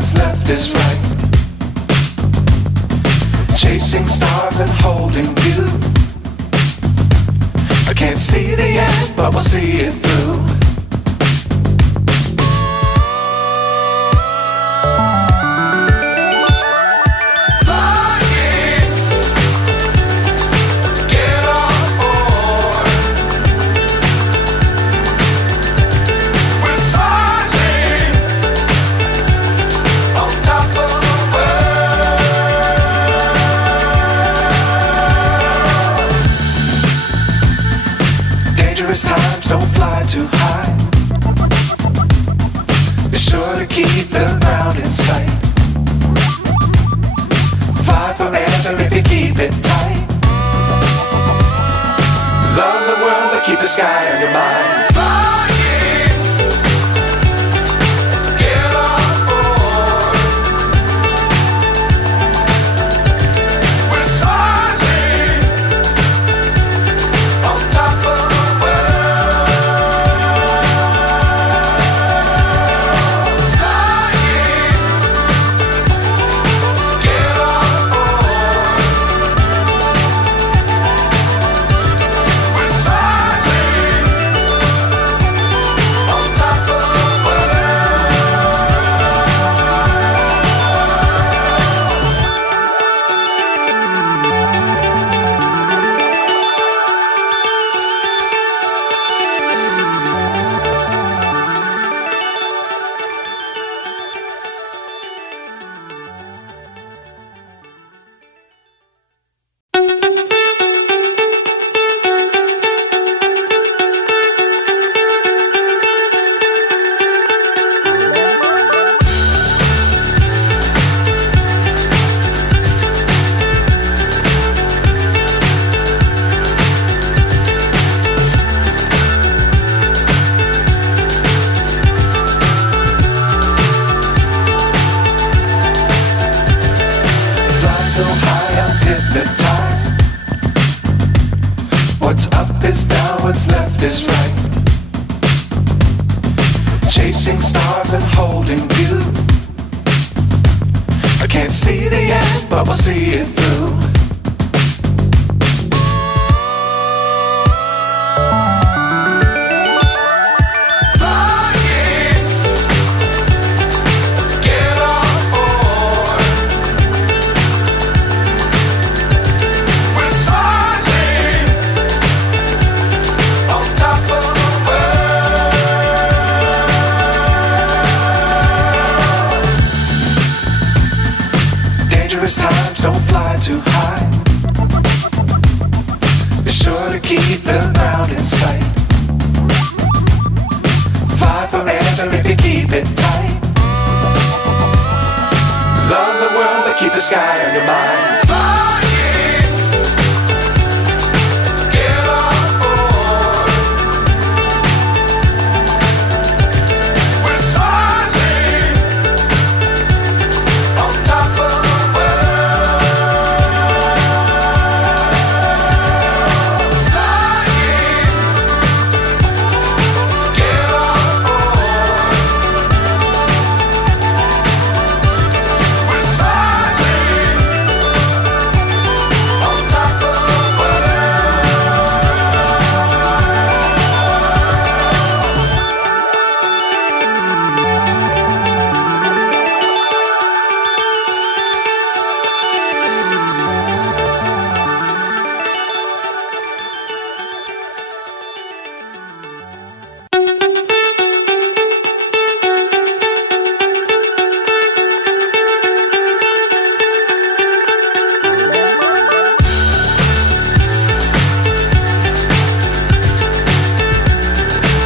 what's left is right. Chasing stars and holding you. I can't see the end, but we'll see it through. Times don't fly too high. Be sure to keep the ground in sight. Fly forever if you keep it tight. Love the world but keep the sky on your mind. So high I'm hypnotized. What's up is down, what's left is right. Chasing stars and holding you. I can't see the end, but we'll see it through. Times don't fly too high. Be sure to keep the ground in sight. Fly forever if you keep it tight. Love the world but keep the sky on your mind.